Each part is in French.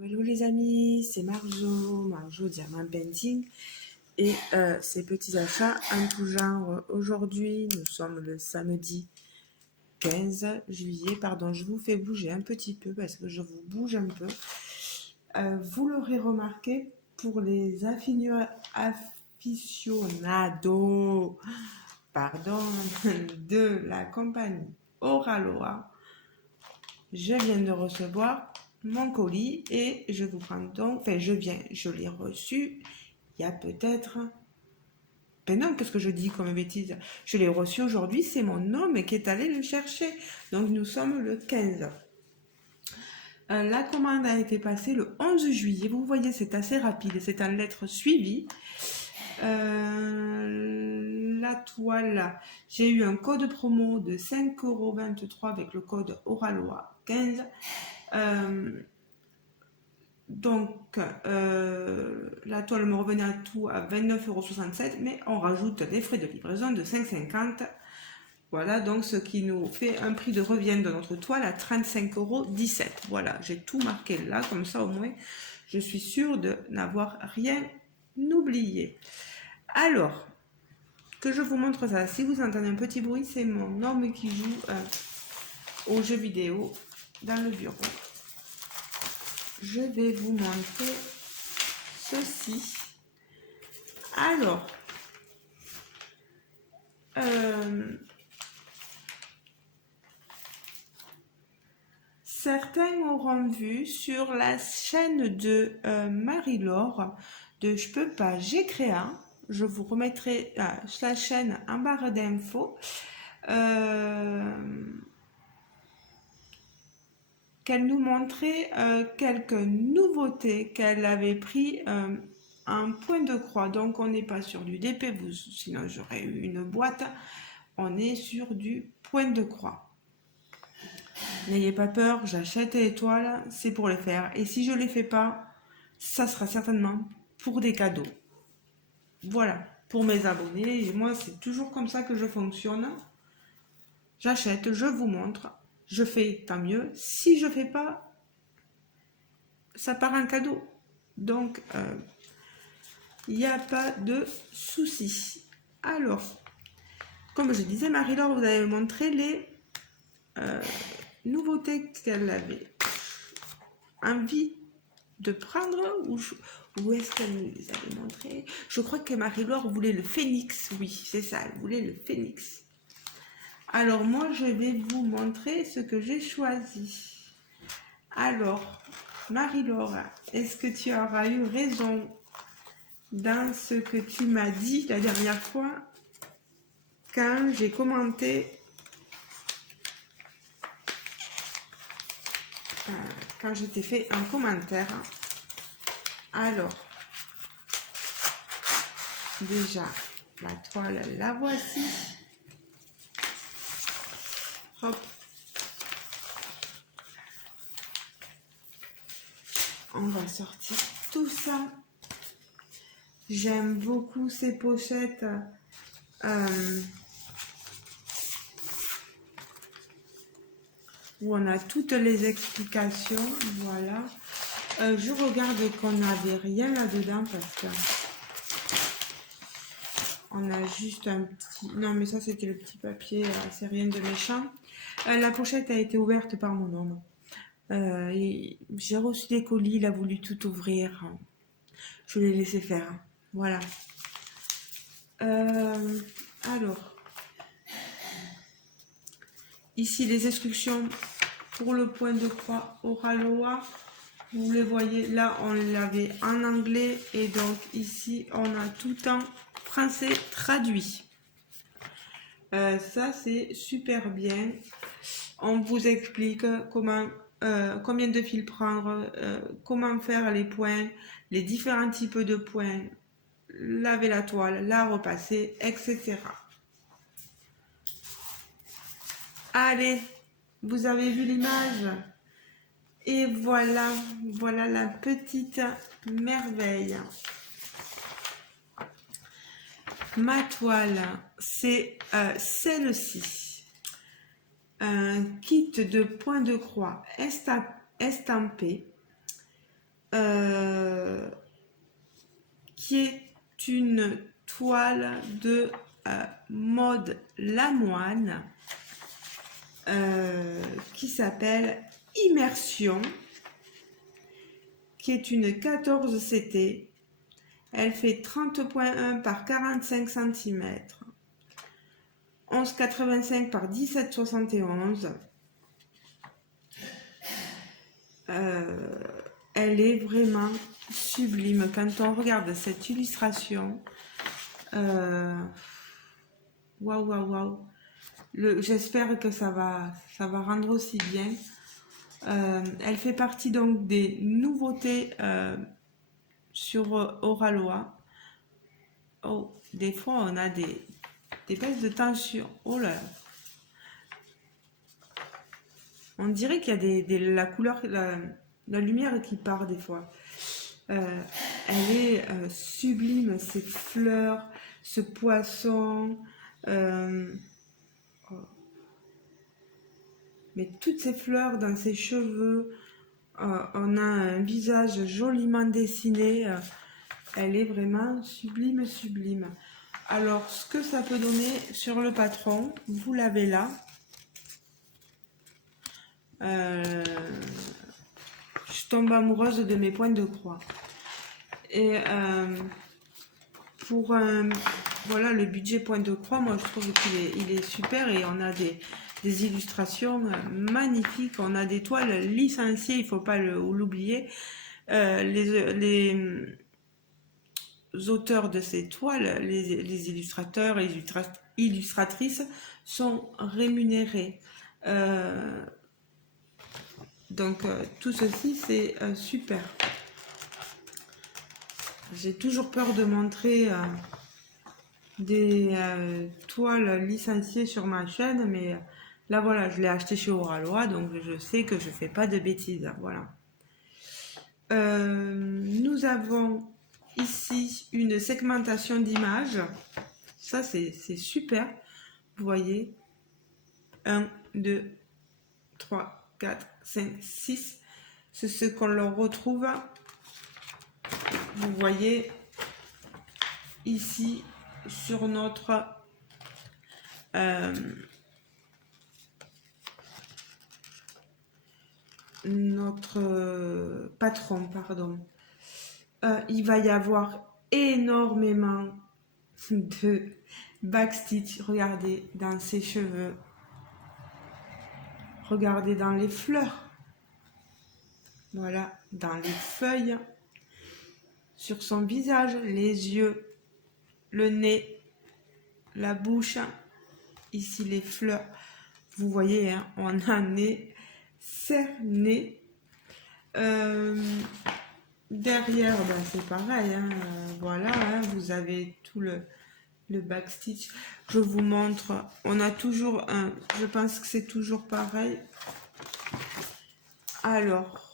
Hello les amis, c'est Marjo Diamant Painting et ces petits achats en tout genre. Aujourd'hui, nous sommes le samedi 15 juillet. Pardon, je vous fais bouger un petit peu parce que je vous bouge un peu. Vous l'aurez remarqué, pour les aficionados pardon, de la compagnie Oraloa, je viens de recevoir mon colis et je vous prends donc, je l'ai reçu il y a peut-être, ben non, qu'est-ce que je dis comme bêtise, je l'ai reçu aujourd'hui, c'est mon homme qui est allé le chercher, donc nous sommes le 15. La commande a été passée le 11 juillet, vous voyez c'est assez rapide, c'est en lettres suivies. La toile, j'ai eu un code promo de 5,23 € avec le code Oraloa 15. Donc, la toile me revenait à tout à 29,67 €, mais on rajoute des frais de livraison de 5,50 €. Voilà, donc ce qui nous fait un prix de revient de notre toile à 35,17 €. Voilà, j'ai tout marqué là, comme ça au moins, je suis sûre de n'avoir rien oublié. Alors, que je vous montre ça. Si vous entendez un petit bruit, c'est mon homme qui joue aux jeux vidéo dans le bureau. Je vais vous montrer ceci. Alors, certains auront vu sur la chaîne de Marie-Laure de Je peux pas, j'ai créé. Je vous remettrai la chaîne en barre d'infos. Qu'elle nous montrait quelques nouveautés qu'elle avait pris un point de croix. Donc on n'est pas sur du DP, sinon j'aurais eu une boîte. On est sur du point de croix. N'ayez pas peur, j'achète les toiles, c'est pour les faire. Et si je ne les fais pas, ça sera certainement pour des cadeaux. Voilà, pour mes abonnés. Et moi, c'est toujours comme ça que je fonctionne. J'achète, je vous montre. Je fais, tant mieux. Si je ne fais pas, ça part en cadeau. Donc, il n'y a pas de souci. Alors, comme je disais, Marie-Laure vous avez montré les nouveautés qu'elle avait envie de prendre, ou est-ce qu'elle nous les avait montrées? Je crois que Marie-Laure voulait le phénix, oui, c'est ça, elle voulait le phénix. Alors, moi, je vais vous montrer ce que j'ai choisi. Alors, Marie-Laure, est-ce que tu auras eu raison dans ce que tu m'as dit la dernière fois quand j'ai commenté, quand je t'ai fait un commentaire? Alors, déjà, la toile, la voici. Hop. On va sortir tout ça. J'aime beaucoup ces pochettes où on a toutes les explications. Voilà. Je regarde qu'on n'avait rien là-dedans parce que on a juste un petit... Non, mais ça, c'était le petit papier. C'est rien de méchant. La pochette a été ouverte par mon homme. J'ai reçu des colis, il a voulu tout ouvrir. Je l'ai laissé faire. Voilà. Alors, ici les instructions pour le point de croix Oraloa. Vous les voyez, là on l'avait en anglais et donc ici on a tout en français traduit. Ça c'est super bien. On vous explique comment, combien de fils prendre, comment faire les points, les différents types de points, laver la toile, la repasser, etc. Allez, vous avez vu l'image? Et voilà, voilà la petite merveille. Ma toile, c'est celle-ci. Un kit de points de croix estampé. euh, qui est une toile de Maud Lamoine qui s'appelle Immersion, qui est une 14 CT. Elle fait 30,1 par 45 cm, 11,85 par 17,71. Elle est vraiment sublime. Quand on regarde cette illustration, waouh, waouh, waouh. J'espère que ça va rendre aussi bien. Elle fait partie donc des nouveautés sur Oralois. Oh, des fois on a des baisses de tension. Oh là, on dirait qu'il y a la couleur, la lumière qui part des fois. Elle est sublime, ces fleurs, ce poisson. Oh. Mais toutes ces fleurs dans ses cheveux, on a un visage joliment dessiné. Elle est vraiment sublime, sublime. Alors, ce que ça peut donner sur le patron, vous l'avez là. Je tombe amoureuse de mes points de croix. Et pour voilà, le budget point de croix, moi je trouve qu'il est super et on a des illustrations magnifiques. On a des toiles licenciées, il ne faut pas l'oublier. Les auteurs de ces toiles, les illustrateurs, les illustratrices sont rémunérés. Donc tout ceci c'est super. J'ai toujours peur de montrer des toiles licenciées sur ma chaîne, mais là voilà, je l'ai acheté chez Oralois, donc je sais que je fais pas de bêtises. Voilà. Nous avons ici une segmentation d'images. Ça c'est super. Vous voyez, 1, 2, 3, 4, 5, 6. C'est ce qu'on leur retrouve. Vous voyez ici sur notre patron, pardon. Il va y avoir énormément de backstitch. Regardez dans ses cheveux. Regardez dans les fleurs. Voilà, dans les feuilles. Sur son visage, les yeux, le nez, la bouche. Ici, les fleurs. Vous voyez, hein, on en est cerné. Derrière, ben, c'est pareil. Hein, voilà, hein, vous avez tout le backstitch. Je vous montre. On a toujours un. Je pense que c'est toujours pareil. Alors.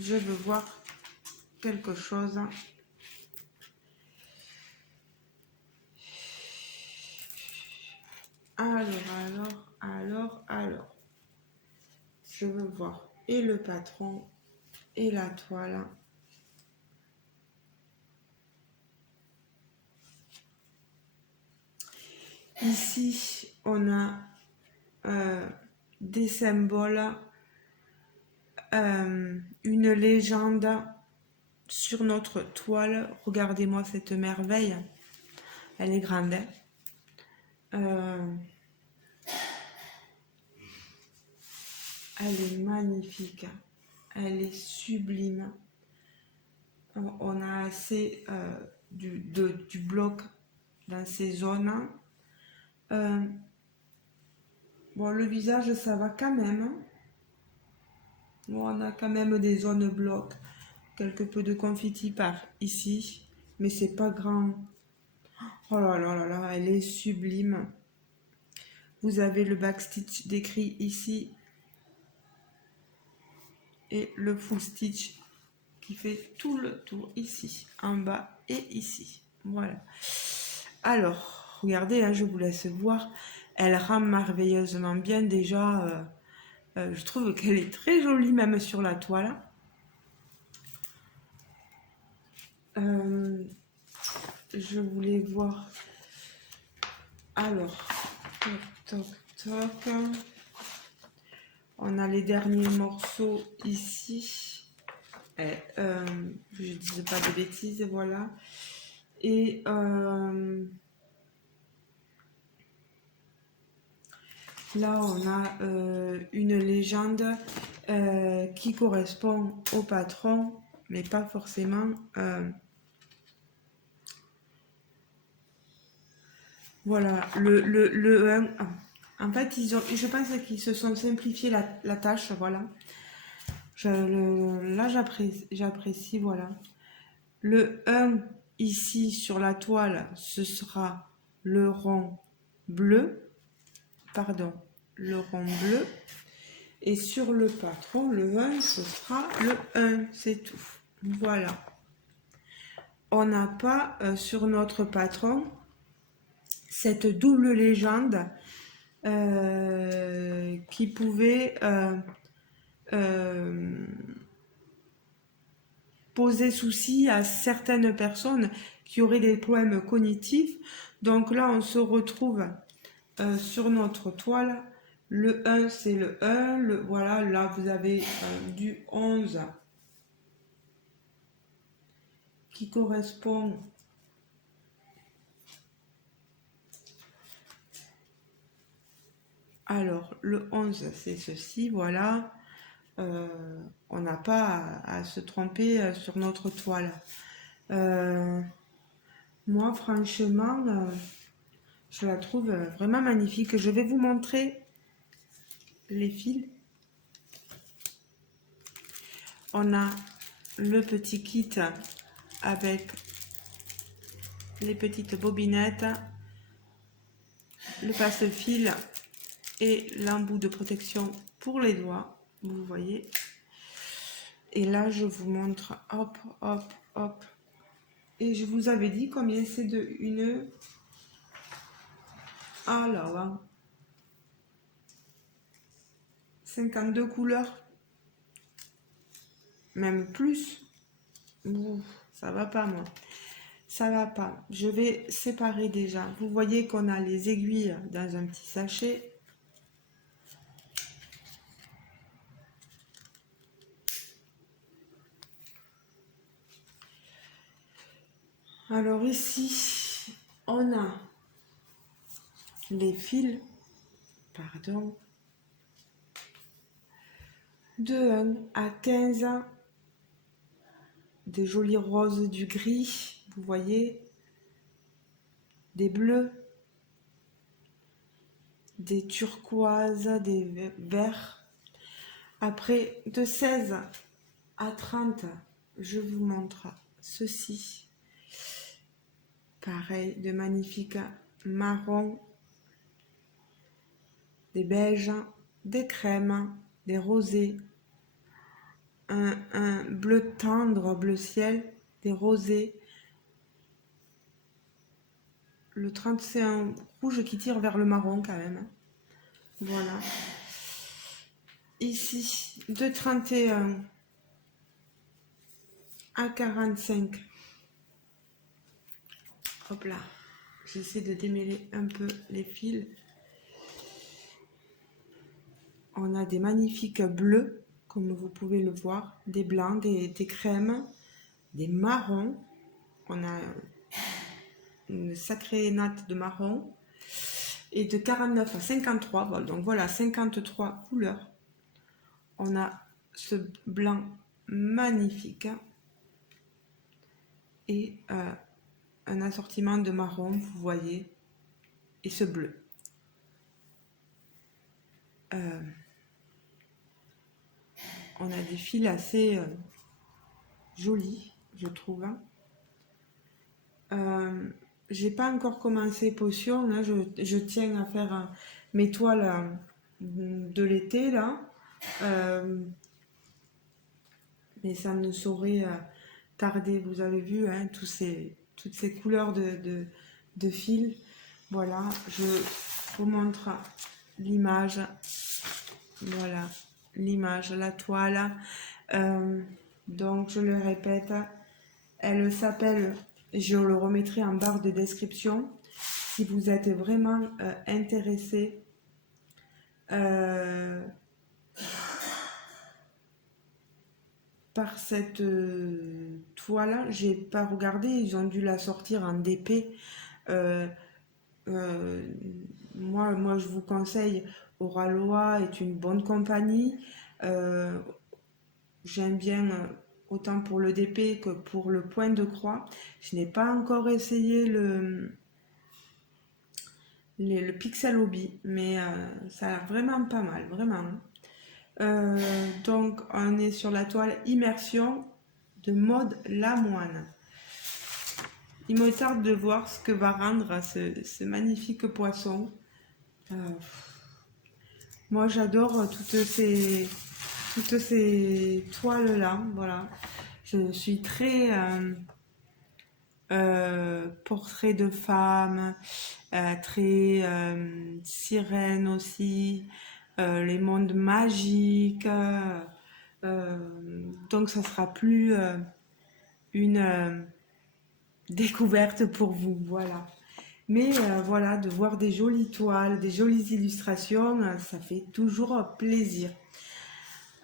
Je veux voir quelque chose. Alors. Je veux voir et le patron et la toile. Ici, on a des symboles, une légende sur notre toile. Regardez-moi cette merveille. Elle est grande. Hein. Elle est magnifique. Elle est sublime. On a assez du bloc dans ces zones. Bon, le visage, ça va quand même. Bon, on a quand même des zones blocs. Quelque peu de confetti par ici. Mais c'est pas grand. Oh là là là là, elle est sublime. Vous avez le backstitch décrit ici. Et le full stitch qui fait tout le tour ici, en bas et ici. Voilà. Alors, regardez, là, je vous laisse voir. Elle rend merveilleusement bien déjà. Je trouve qu'elle est très jolie même sur la toile. Je voulais voir. Alors, toc, toc, toc. On a les derniers morceaux ici. Je ne dis pas de bêtises, voilà. Et là, on a une légende qui correspond au patron, mais pas forcément. Voilà, le 1. En fait, je pense qu'ils se sont simplifiés la tâche, voilà. Là, j'apprécie, voilà. Le 1, ici, sur la toile, ce sera le rond bleu. Pardon, le rond bleu. Et sur le patron, le 1, ce sera le 1, c'est tout. Voilà. On n'a pas sur notre patron cette double légende qui pouvait poser souci à certaines personnes qui auraient des problèmes cognitifs. Donc là, on se retrouve sur notre toile. Le 1, c'est le 1. Voilà, là, vous avez du 11 qui correspond alors le 11 c'est ceci, voilà. On n'a pas à se tromper sur notre toile. Moi franchement je la trouve vraiment magnifique. Je vais vous montrer les fils. On a le petit kit avec les petites bobinettes, le passe-fil et l'embout de protection pour les doigts, vous voyez. Et là, je vous montre, hop, hop, hop. Et je vous avais dit combien c'est de une... Ah là là. 52 couleurs. Même plus. Ouh, ça va pas, moi. Ça va pas. Je vais séparer déjà. Vous voyez qu'on a les aiguilles dans un petit sachet. Alors ici, on a les fils, pardon, de 1 à 15, des jolis roses, du gris, vous voyez, des bleus, des turquoises, des verts. Après, de 16 à 30, je vous montre ceci. Pareil, de magnifiques marrons, des beiges, des crèmes, des rosés, un bleu tendre, bleu ciel, des rosés. Le 30, c'est un rouge qui tire vers le marron quand même. Voilà. Ici, de 31 à 45. Hop là. J'essaie de démêler un peu les fils. On a des magnifiques bleus, comme vous pouvez le voir, des blancs, des crèmes, des marrons. On a une sacrée natte de marron. Et de 49 à 53, bon, donc voilà, 53 couleurs. On a ce blanc magnifique et un assortiment de marron, vous voyez, et ce bleu. On a des fils assez jolis, je trouve. J'ai pas encore commencé potion, là, je tiens à faire mes toiles de l'été, là. Mais ça ne saurait tarder. Vous avez vu hein, toutes ces couleurs de fils. Voilà, vous montre l'image. Voilà, l'image, la toile. Donc, je le répète, elle s'appelle, je le remettrai en barre de description. Si vous êtes vraiment intéressé par cette toile, j'ai pas regardé, ils ont dû la sortir en DP. Moi, je vous conseille, Oralois est une bonne compagnie. J'aime bien autant pour le DP que pour le point de croix. Je n'ai pas encore essayé le Pixel Hobby, mais ça a l'air vraiment pas mal, vraiment. Donc, on est sur la toile Immersion de Maude Lamoine. Il me tarde de voir ce que va rendre ce magnifique poisson. Moi, j'adore toutes ces toiles-là. Voilà. Je suis très portrait de femme, très sirène aussi, les mondes magiques. Donc, ça sera plus une découverte pour vous. Voilà. Mais voilà, de voir des jolies toiles, des jolies illustrations, ça fait toujours plaisir.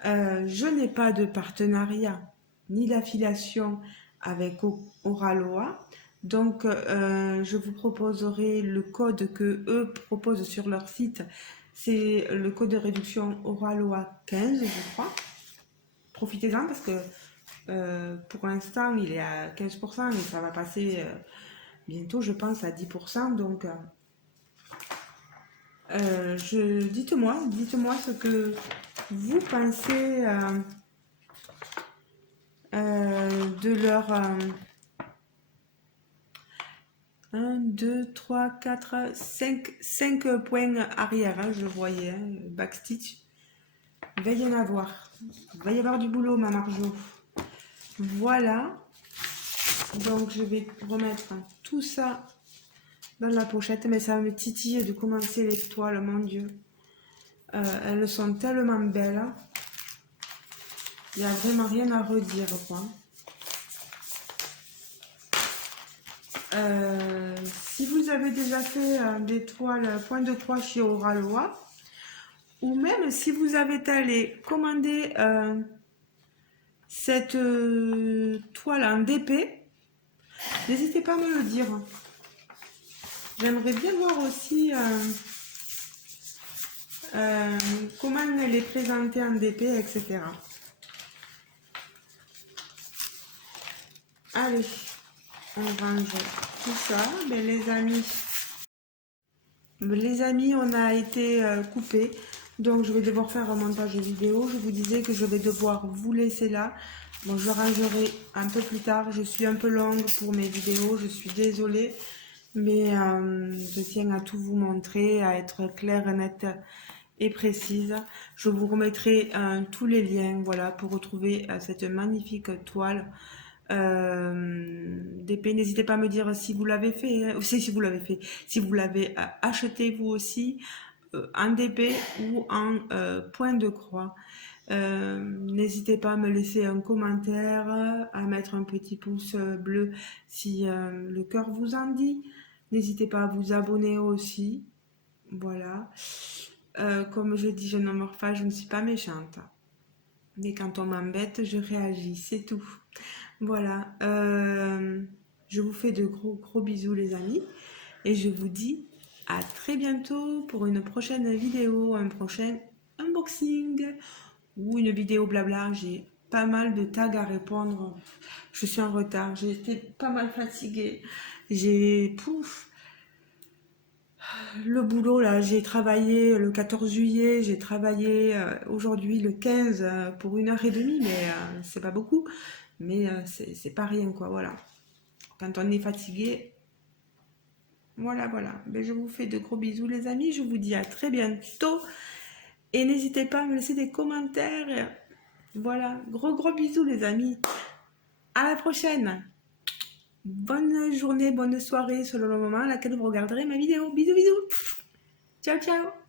Je n'ai pas de partenariat ni d'affiliation avec Oraloa. Donc, je vous proposerai le code que eux proposent sur leur site. C'est le code de réduction Oraloa 15, je crois. Profitez-en parce que pour l'instant, il est à 15% et ça va passer bientôt, je pense, à 10%. Donc, dites-moi ce que vous pensez de leur 1, 2, 3, 4, 5 points arrière, hein, je voyais, hein, backstitch. Il va y en avoir. Il va y avoir du boulot, ma Marjo. Voilà. Donc, je vais remettre tout ça dans la pochette, mais ça va me titiller de commencer les toiles, mon Dieu. Elles sont tellement belles. Il n'y a vraiment rien à redire, quoi. Si vous avez déjà fait des toiles point de croix chez Oralois, ou même si vous avez allé commander cette toile en DP, n'hésitez pas à me le dire. J'aimerais bien voir aussi comment elle est présentée en DP, etc. Allez, on range tout ça. Ben, les amis, on a été coupés. Donc, je vais devoir faire un montage vidéo. Je vous disais que je vais devoir vous laisser là. Bon, je rangerai un peu plus tard. Je suis un peu longue pour mes vidéos. Je suis désolée. Mais je tiens à tout vous montrer, à être claire, nette et précise. Je vous remettrai tous les liens, voilà, pour retrouver cette magnifique toile d'épée. N'hésitez pas à me dire si vous l'avez fait, hein, si vous l'avez fait, si vous l'avez acheté vous aussi en DP ou en point de croix. N'hésitez pas à me laisser un commentaire, à mettre un petit pouce bleu si le cœur vous en dit. N'hésitez pas à vous abonner aussi. Voilà. Comme je dis, je ne mords pas, je ne suis pas méchante. Mais quand on m'embête, je réagis, c'est tout. Voilà. Je vous fais de gros bisous les amis. Et je vous dis à très bientôt pour une prochaine vidéo, un prochain unboxing ou une vidéo blabla. J'ai pas mal de tags à répondre. Je suis en retard. J'ai été pas mal fatiguée. Le boulot, là, j'ai travaillé le 14 juillet, j'ai travaillé aujourd'hui le 15 pour 1h30, mais c'est pas beaucoup. Mais c'est pas rien, quoi, voilà. Quand on est fatigué, voilà. Ben, je vous fais de gros bisous, les amis. Je vous dis à très bientôt. Et n'hésitez pas à me laisser des commentaires. Voilà, gros bisous, les amis. À la prochaine. Bonne journée, bonne soirée selon le moment à laquelle vous regarderez ma vidéo. Bisous. Ciao, ciao!